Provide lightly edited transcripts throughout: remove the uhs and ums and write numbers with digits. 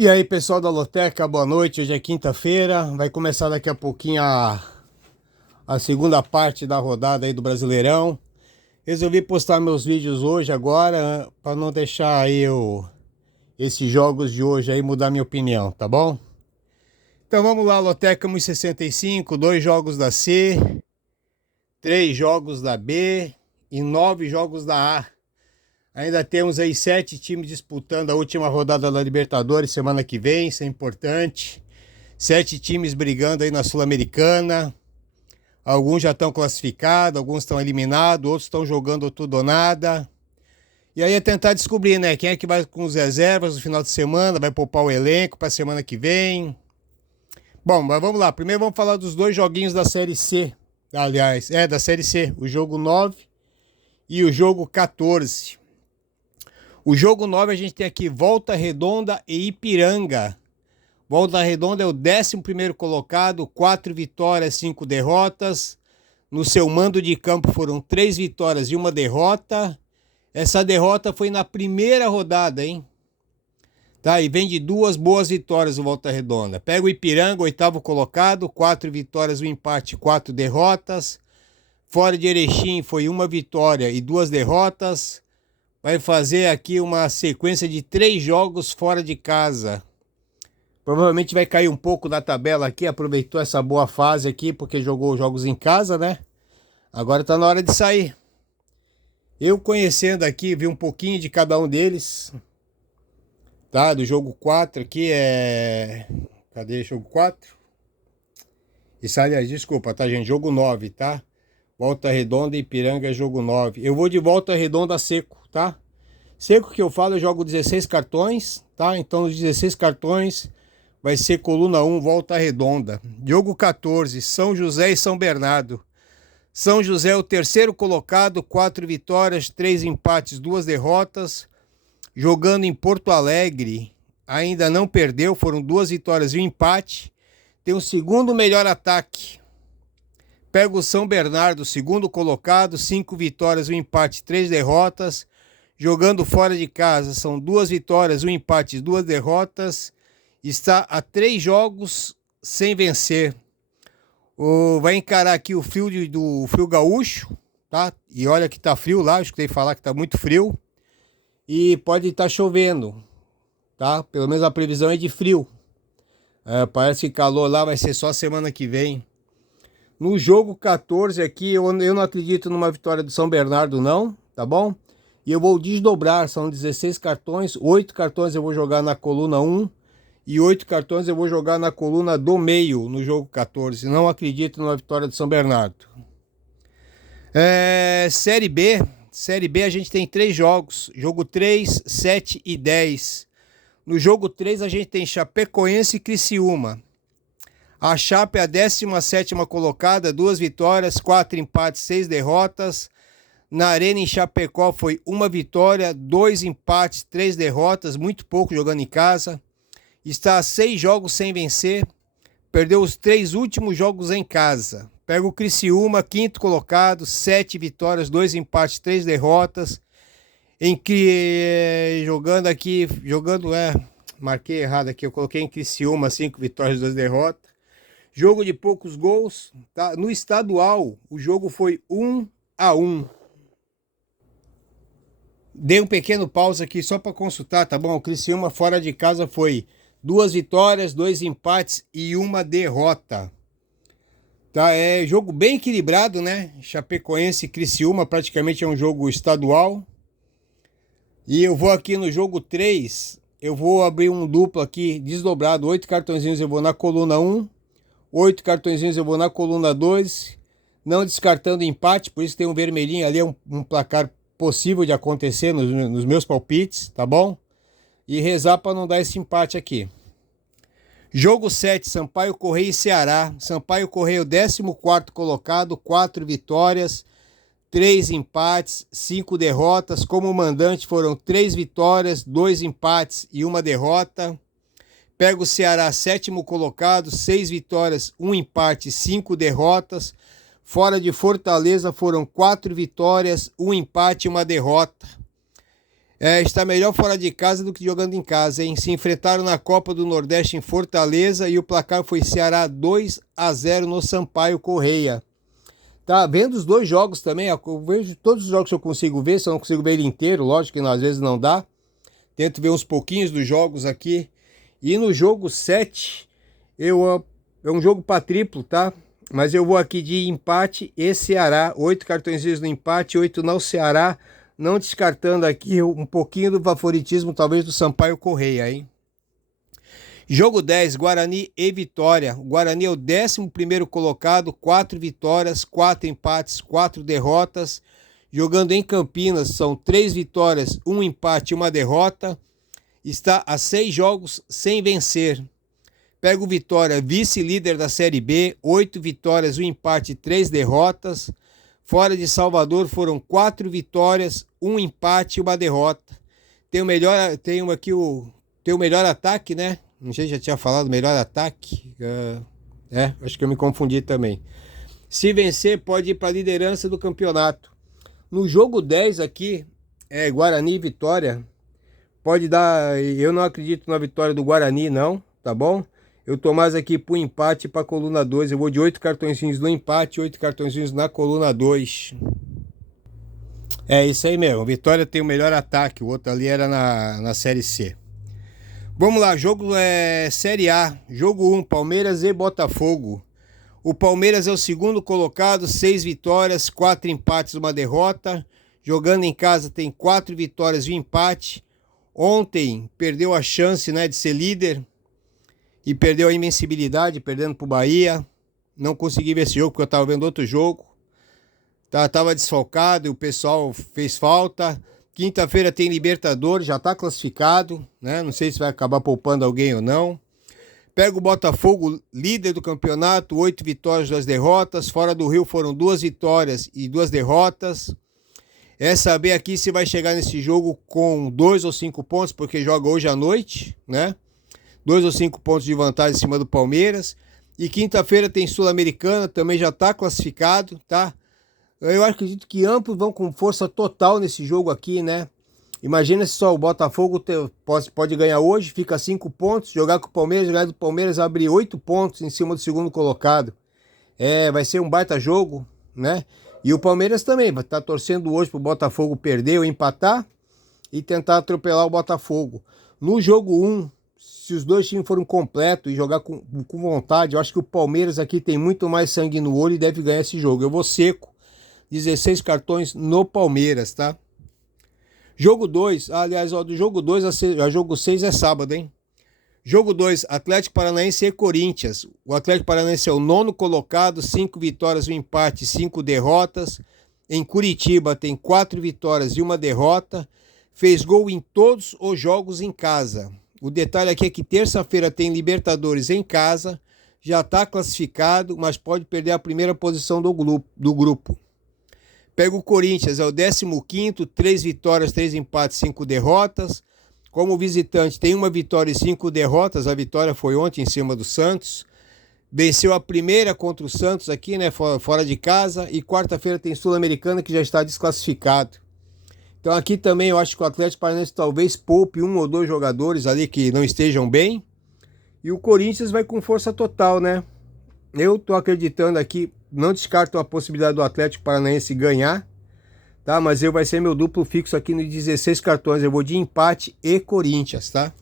E aí, pessoal da Loteca, boa noite. Hoje é quinta-feira, vai começar daqui a pouquinho a segunda parte da rodada aí do Brasileirão. Resolvi postar meus vídeos hoje agora para não deixar aí esses jogos de hoje aí mudar minha opinião, tá bom? Então vamos lá, Loteca 1,65, 2 jogos da C, 3 jogos da B e 9 jogos da A. Ainda temos aí 7 times disputando a última rodada da Libertadores semana que vem, isso é importante. 7 times brigando aí na Sul-Americana. Alguns já estão classificados, alguns estão eliminados, outros estão jogando tudo ou nada. E aí é tentar descobrir, né, quem é que vai com os reservas no final de semana, vai poupar o elenco para a semana que vem. Bom, mas vamos lá. Primeiro vamos falar dos 2 joguinhos da Série C. Aliás, da Série C, o jogo 9 e o jogo 14. O jogo 9 a gente tem aqui Volta Redonda e Ipiranga. Volta Redonda é o 11º colocado, 4 vitórias, 5 derrotas. No seu mando de campo foram 3 vitórias e 1 derrota. Essa derrota foi na primeira rodada, hein? Tá, e vem de 2 boas vitórias o Volta Redonda. Pega o Ipiranga, 8º colocado, 4 vitórias, 1 empate, 4 derrotas. Fora de Erechim foi 1 vitória e 2 derrotas. Vai fazer aqui uma sequência de 3 jogos fora de casa. Provavelmente vai cair um pouco na tabela aqui, aproveitou essa boa fase aqui, porque jogou jogos em casa, né? Agora tá na hora de sair. Eu conhecendo aqui, vi um pouquinho de cada um deles. Tá, do jogo 4 aqui Cadê o jogo 4? Isso, aliás, desculpa, tá, gente? Jogo 9, tá? Volta Redonda e Ipiranga, jogo 9. Eu vou de Volta Redonda seco, tá? Seco que eu falo, eu jogo 16 cartões, tá? Então, os 16 cartões vai ser coluna 1, Volta Redonda. Jogo 14, São José e São Bernardo. São José é o 3º colocado, 4 vitórias, 3 empates, 2 derrotas. Jogando em Porto Alegre, ainda não perdeu, foram 2 vitórias e 1 empate. Tem o 2º melhor ataque. Pega o São Bernardo, 2º colocado, 5 vitórias, 1 empate, 3 derrotas. Jogando fora de casa, são 2 vitórias, 1 empate, 2 derrotas. Está a 3 jogos sem vencer. Vai encarar aqui o frio do frio gaúcho, tá? E olha que tá frio lá, eu escutei falar que tá muito frio. E pode estar chovendo, tá? Pelo menos a previsão é de frio. Parece que calor lá vai ser só semana que vem. No jogo 14 aqui, eu não acredito numa vitória do São Bernardo não, tá bom? E eu vou desdobrar, são 16 cartões, 8 cartões eu vou jogar na coluna 1 e 8 cartões eu vou jogar na coluna do meio no jogo 14. Não acredito numa vitória do São Bernardo. Série B. Série B a gente tem 3 jogos, jogo 3, 7 e 10. No jogo 3 a gente tem Chapecoense e Criciúma. A Chape é a 17ª colocada, 2 vitórias, 4 empates, 6 derrotas. Na Arena em Chapecó foi 1 vitória, 2 empates, 3 derrotas, muito pouco jogando em casa. Está a 6 jogos sem vencer, perdeu os 3 últimos jogos em casa. Pega o Criciúma, 5º colocado, 7 vitórias, 2 empates, 3 derrotas. Marquei errado aqui, eu coloquei em Criciúma, 5 vitórias, 2 derrotas. Jogo de poucos gols, tá? No estadual, o jogo foi 1-1. Dei um pequeno pausa aqui só para consultar, tá bom? O Criciúma fora de casa foi 2 vitórias, 2 empates e 1 derrota. Tá, é jogo bem equilibrado, né? Chapecoense e Criciúma praticamente é um jogo estadual. E eu vou aqui no jogo 3, eu vou abrir um duplo aqui, desdobrado, 8 cartõezinhos eu vou na coluna 1, 8 cartõezinhos eu vou na coluna 2, não descartando empate, por isso tem um vermelhinho ali, um placar possível de acontecer nos meus palpites, tá bom? E rezar para não dar esse empate aqui. Jogo 7, Sampaio Corrêa e Ceará. Sampaio Corrêa, o 14º colocado, 4 vitórias, 3 empates, 5 derrotas. Como mandante foram 3 vitórias, 2 empates e 1 derrota. Pega o Ceará, 7º colocado, 6 vitórias, 1 empate, 5 derrotas. Fora de Fortaleza foram 4 vitórias, 1 empate e 1 derrota. Está melhor fora de casa do que jogando em casa, hein? Se enfrentaram na Copa do Nordeste em Fortaleza e o placar foi Ceará 2-0 no Sampaio Correia. Tá vendo os dois jogos também, eu vejo todos os jogos que eu consigo ver, se eu não consigo ver ele inteiro, lógico que às vezes não dá. Tento ver uns pouquinhos dos jogos aqui. E no jogo 7, é um jogo para triplo, tá? Mas eu vou aqui de empate e Ceará. 8 cartõezinhos no empate, 8 no Ceará. Não descartando aqui um pouquinho do favoritismo, talvez, do Sampaio Correia, hein? Jogo 10, Guarani e Vitória. O Guarani é o 11º colocado, 4 vitórias, 4 empates, 4 derrotas. Jogando em Campinas, são 3 vitórias, 1 empate e 1 derrota. Está a 6 jogos sem vencer. Pega o Vitória, vice-líder da Série B, 8 vitórias, 1 empate e 3 derrotas. Fora de Salvador foram 4 vitórias, 1 empate e 1 derrota. Tem o melhor ataque, né? Não sei se já tinha falado melhor ataque. Acho que eu me confundi também. Se vencer, pode ir para a liderança do campeonato. No jogo 10 aqui, Guarani e Vitória. Pode dar. Eu não acredito na vitória do Guarani, não, tá bom? Eu tô mais aqui pro empate e pra coluna 2. Eu vou de 8 cartõezinhos no empate, 8 cartõezinhos na coluna 2. É isso aí mesmo. Vitória tem o melhor ataque, o outro ali era na Série C. Vamos lá, jogo Série A. Jogo 1, Palmeiras e Botafogo. O Palmeiras é o 2º colocado, 6 vitórias, 4 empates, 1 derrota. Jogando em casa tem 4 vitórias e 1 empate. Ontem perdeu a chance, né, de ser líder e perdeu a invencibilidade, perdendo para o Bahia. Não consegui ver esse jogo porque eu estava vendo outro jogo. Tava desfalcado e o pessoal fez falta. Quinta-feira tem Libertadores, já está classificado, né? Não sei se vai acabar poupando alguém ou não. Pega o Botafogo, líder do campeonato, 8 vitórias, 2 derrotas. Fora do Rio foram 2 vitórias e 2 derrotas. É saber aqui se vai chegar nesse jogo com 2 ou 5 pontos, porque joga hoje à noite, né? 2 ou 5 pontos de vantagem em cima do Palmeiras. E quinta-feira tem Sul-Americana, também já está classificado, tá? Eu acredito que ambos vão com força total nesse jogo aqui, né? Imagina se só o Botafogo pode ganhar hoje, fica 5 pontos, jogar com o Palmeiras, ganhar do Palmeiras, abrir 8 pontos em cima do 2º colocado. Vai ser um baita jogo, né? E o Palmeiras também vai estar torcendo hoje para o Botafogo perder ou empatar e tentar atropelar o Botafogo. No jogo 1, se os dois times forem completos e jogar com vontade, eu acho que o Palmeiras aqui tem muito mais sangue no olho e deve ganhar esse jogo. Eu vou seco, 16 cartões no Palmeiras, tá? Jogo 2, aliás, do jogo 2 a jogo 6 é sábado, hein? Jogo 2, Atlético Paranaense e Corinthians. O Atlético Paranaense é o 9º colocado, 5 vitórias, 1 empate, 5 derrotas. Em Curitiba tem 4 vitórias e 1 derrota. Fez gol em todos os jogos em casa. O detalhe aqui é que terça-feira tem Libertadores em casa. Já está classificado, mas pode perder a primeira posição do grupo. Pega o Corinthians, é o 15º, 3 vitórias, 3 empates, 5 derrotas. Como visitante tem 1 vitória e 5 derrotas, a vitória foi ontem em cima do Santos. Venceu a primeira contra o Santos aqui, né, fora de casa. E quarta-feira tem Sul-Americana que já está desclassificado. Então aqui também eu acho que o Atlético Paranaense talvez poupe 1 ou 2 jogadores ali que não estejam bem. E o Corinthians vai com força total, né? Eu tô acreditando aqui, não descarto a possibilidade do Atlético Paranaense ganhar, tá? Mas vai ser meu duplo fixo aqui nos 16 cartões. Eu vou de empate e Corinthians, tá?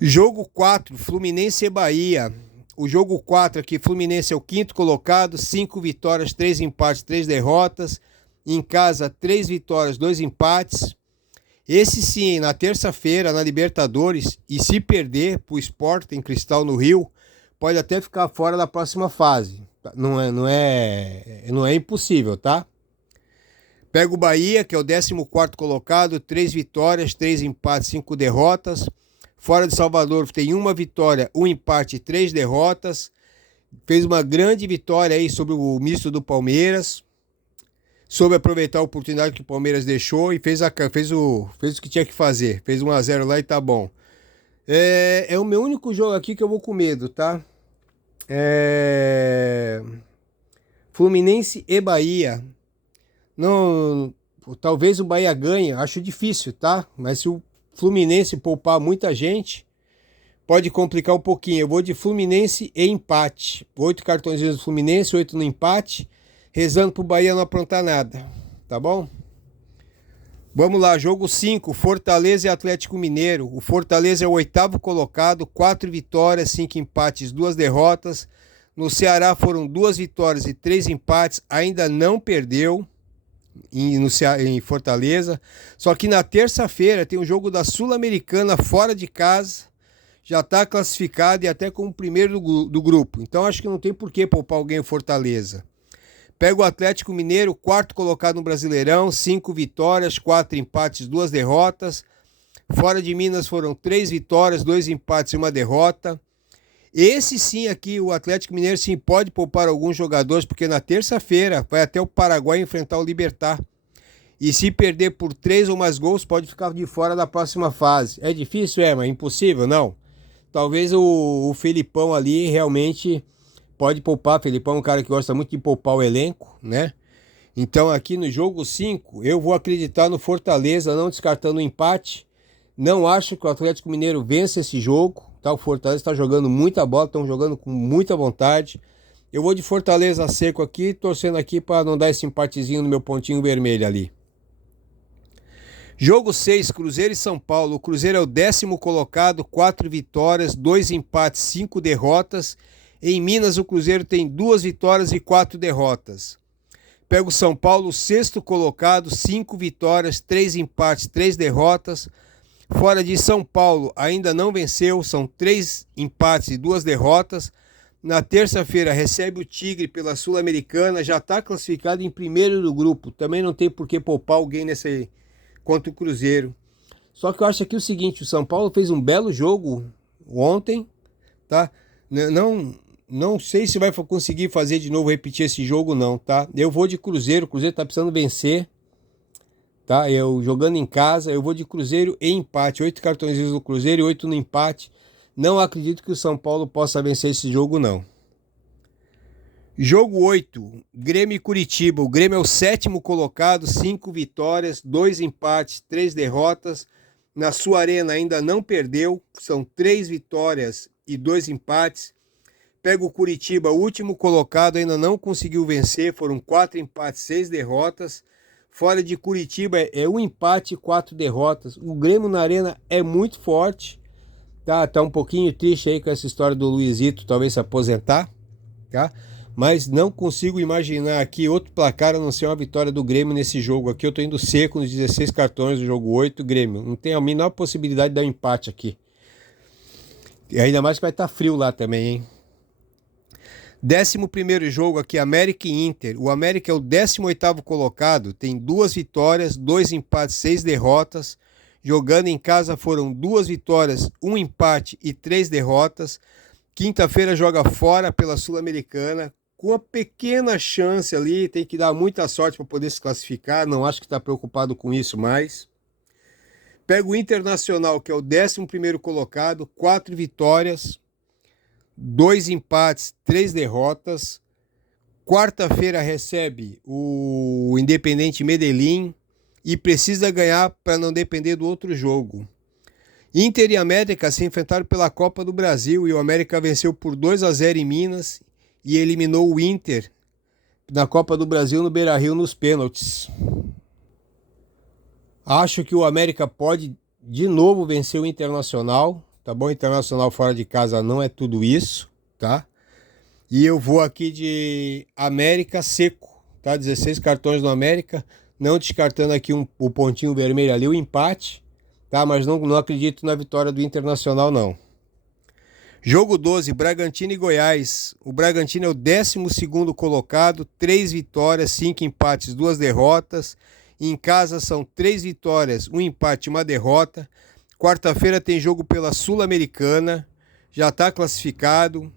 Jogo 4, Fluminense e Bahia. O jogo 4 aqui, Fluminense é o 5º colocado, 5 vitórias, 3 empates, 3 derrotas. Em casa, 3 vitórias, 2 empates. Esse sim, na terça-feira, na Libertadores, e se perder pro Sporting Cristal no Rio, pode até ficar fora da próxima fase. Não é impossível, tá? Pega o Bahia, que é o 14º colocado, 3 vitórias, 3 empates, 5 derrotas. Fora de Salvador tem 1 vitória, 1 empate e 3 derrotas. Fez uma grande vitória aí sobre o misto do Palmeiras. Soube aproveitar a oportunidade que o Palmeiras deixou e fez o que tinha que fazer. Fez 1-0 lá e tá bom. É o meu único jogo aqui que eu vou com medo, tá? Fluminense e Bahia. Não, talvez o Bahia ganhe, acho difícil, tá? Mas se o Fluminense poupar muita gente, pode complicar um pouquinho. Eu vou de Fluminense e empate. 8 cartõezinhos do Fluminense, 8 no empate, rezando pro Bahia não aprontar nada, tá bom? Vamos lá, jogo 5, Fortaleza e Atlético Mineiro. O Fortaleza é o 8º colocado, 4 vitórias, 5 empates, 2 derrotas. No Ceará foram 2 vitórias e 3 empates, ainda não perdeu em Fortaleza. Só que na terça-feira tem um jogo da Sul-Americana fora de casa, já está classificado e até como primeiro do grupo. Então acho que não tem por que poupar alguém em Fortaleza. Pega o Atlético Mineiro, 4º colocado no Brasileirão, 5 vitórias, 4 empates, 2 derrotas. Fora de Minas foram 3 vitórias, 2 empates e 1 derrota. Esse sim aqui, o Atlético Mineiro sim pode poupar alguns jogadores, porque na terça-feira vai até o Paraguai enfrentar o Libertad. E se perder por 3 ou mais gols, pode ficar de fora da próxima fase. É difícil, mas impossível? Não. Talvez o Felipão ali realmente pode poupar. Felipão é um cara que gosta muito de poupar o elenco, né? Então aqui no jogo 5, eu vou acreditar no Fortaleza, não descartando o empate. Não acho que o Atlético Mineiro vença esse jogo, tá? O Fortaleza está jogando muita bola, estão jogando com muita vontade. Eu vou de Fortaleza seco aqui, torcendo aqui para não dar esse empatezinho no meu pontinho vermelho ali. Jogo 6, Cruzeiro e São Paulo. O Cruzeiro é o 10º colocado, 4 vitórias, 2 empates, 5 derrotas. Em Minas, o Cruzeiro tem 2 vitórias e 4 derrotas. Pega o São Paulo, 6º colocado, 5 vitórias, 3 empates, 3 derrotas. Fora de São Paulo, ainda não venceu, são 3 empates e 2 derrotas. Na terça-feira, recebe o Tigre pela Sul-Americana, já está classificado em primeiro do grupo. Também não tem por que poupar alguém nesse contra o Cruzeiro. Só que eu acho aqui o seguinte, o São Paulo fez um belo jogo ontem, tá? Não sei se vai conseguir fazer de novo, repetir esse jogo não, tá? Eu vou de Cruzeiro, o Cruzeiro tá precisando vencer, tá? Eu jogando em casa, eu vou de Cruzeiro e empate. 8 cartõezinhos do Cruzeiro e 8 no empate. Não acredito que o São Paulo possa vencer esse jogo não. Jogo 8, Grêmio e Curitiba. O Grêmio é o 7º colocado, 5 vitórias, 2 empates, 3 derrotas. Na sua arena ainda não perdeu, são 3 vitórias e 2 empates. Pega o Curitiba, o último colocado, ainda não conseguiu vencer, foram 4 empates, 6 derrotas. Fora de Curitiba é 1 empate e 4 derrotas. O Grêmio na arena é muito forte, tá um pouquinho triste aí com essa história do Luizito talvez se aposentar, tá? Mas não consigo imaginar aqui outro placar a não ser uma vitória do Grêmio nesse jogo aqui. Eu tô indo seco nos 16 cartões do jogo 8, Grêmio. Não tem a menor possibilidade de dar um empate aqui. E ainda mais que vai estar frio lá também, hein? 11º jogo aqui, América e Inter. O América é o 18º colocado, tem 2 vitórias, 2 empates, 6 derrotas. Jogando em casa foram 2 vitórias, 1 empate e 3 derrotas. Quinta-feira joga fora pela Sul-Americana, com uma pequena chance ali, tem que dar muita sorte para poder se classificar, não acho que está preocupado com isso mais. Pega o Internacional, que é o 11º colocado, 4 vitórias, 2 empates, 3 derrotas. Quarta-feira recebe o Independente Medellín e precisa ganhar para não depender do outro jogo. Inter e América se enfrentaram pela Copa do Brasil e o América venceu por 2-0 em Minas e eliminou o Inter na Copa do Brasil no Beira-Rio nos pênaltis. Acho que o América pode de novo vencer o Internacional, tá bom? Internacional fora de casa não é tudo isso, tá? E eu vou aqui de América seco, tá? 16 cartões do América, não descartando aqui o pontinho vermelho ali, o empate, tá? Mas não acredito na vitória do Internacional, não. Jogo 12, Bragantino e Goiás. O Bragantino é o 12º colocado, 3 vitórias, 5 empates, 2 derrotas. Em casa são 3 vitórias, 1 empate e 1 derrota. Quarta-feira tem jogo pela Sul-Americana, já está classificado.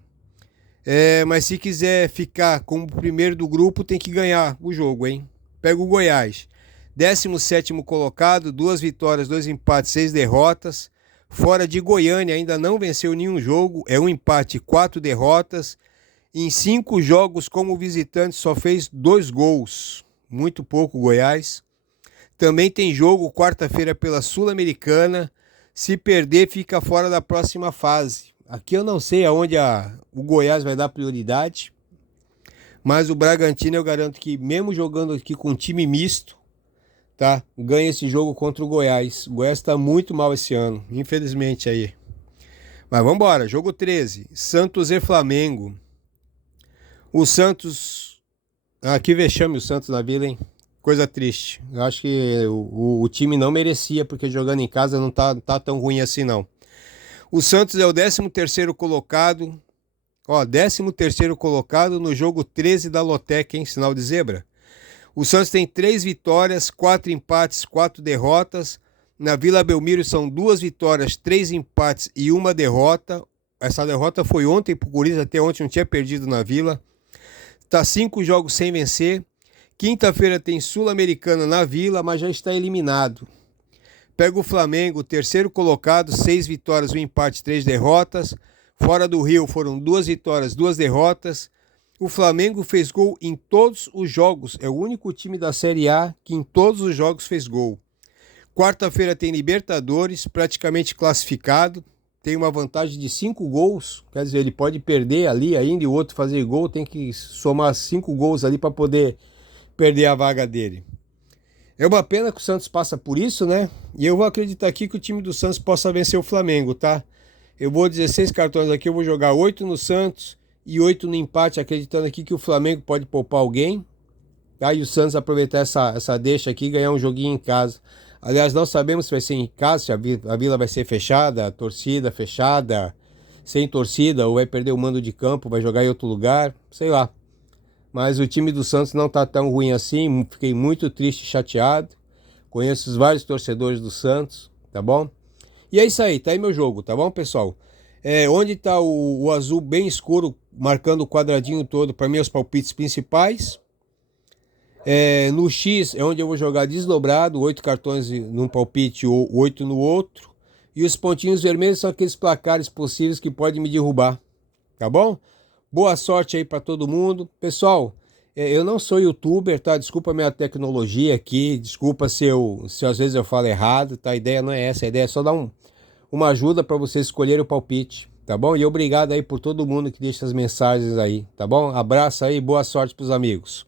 Mas se quiser ficar como primeiro do grupo, tem que ganhar o jogo, hein? Pega o Goiás. 17º colocado, 2 vitórias, 2 empates, 6 derrotas. Fora de Goiânia, ainda não venceu nenhum jogo, é 1 empate e 4 derrotas. Em 5 jogos como visitante só fez 2 gols, muito pouco Goiás. Também tem jogo quarta-feira pela Sul-Americana. Se perder, fica fora da próxima fase. Aqui eu não sei aonde o Goiás vai dar prioridade, mas o Bragantino eu garanto que mesmo jogando aqui com time misto, tá? Ganha esse jogo contra o Goiás. O Goiás está muito mal esse ano, infelizmente aí. Mas vamos embora, jogo 13, Santos e Flamengo. O Santos, que vexame o Santos na Vila, hein? Coisa triste. Eu acho que o time não merecia, porque jogando em casa não tá tão ruim assim não. O Santos é o 13º colocado. Ó, 13º colocado no jogo 13 da Lotec, hein? Sinal de zebra. O Santos tem 3 vitórias, 4 empates, 4 derrotas. Na Vila Belmiro são 2 vitórias, 3 empates e 1 derrota. Essa derrota foi ontem pro Corinthians, até ontem não tinha perdido na Vila. Tá 5 jogos sem vencer. Quinta-feira tem Sul-Americana na Vila, mas já está eliminado. Pega o Flamengo, 3º colocado, 6 vitórias, 1 empate, 3 derrotas. Fora do Rio foram 2 vitórias, 2 derrotas. O Flamengo fez gol em todos os jogos. É o único time da Série A que em todos os jogos fez gol. Quarta-feira tem Libertadores, praticamente classificado. Tem uma vantagem de 5 gols. Quer dizer, ele pode perder ali ainda e o outro fazer gol. Tem que somar 5 gols ali para poder perder a vaga dele. É uma pena que o Santos passa por isso, né? E eu vou acreditar aqui que o time do Santos possa vencer o Flamengo, tá? Eu vou 16 cartões aqui, eu vou jogar 8 no Santos e 8 no empate, acreditando aqui que o Flamengo pode poupar alguém, tá? E o Santos aproveitar essa deixa aqui e ganhar um joguinho em casa. Aliás, não sabemos se vai ser em casa, se a Vila vai ser fechada, a torcida fechada, sem torcida, ou vai perder o mando de campo, vai jogar em outro lugar, sei lá. Mas o time do Santos não tá tão ruim assim, fiquei muito triste e chateado. Conheço vários torcedores do Santos, tá bom? E é isso aí, tá aí meu jogo, tá bom, pessoal? Onde tá o azul bem escuro, marcando o quadradinho todo, para mim os palpites principais. No X é onde eu vou jogar desdobrado, 8 cartões num palpite ou 8 no outro. E os pontinhos vermelhos são aqueles placares possíveis que podem me derrubar, tá bom? Boa sorte aí para todo mundo. Pessoal, eu não sou youtuber, tá? Desculpa a minha tecnologia aqui, desculpa se às vezes eu falo errado, tá? A ideia não é essa, a ideia é só dar uma ajuda para vocês escolherem o palpite, tá bom? E obrigado aí por todo mundo que deixa as mensagens aí, tá bom? Abraço aí, boa sorte pros amigos.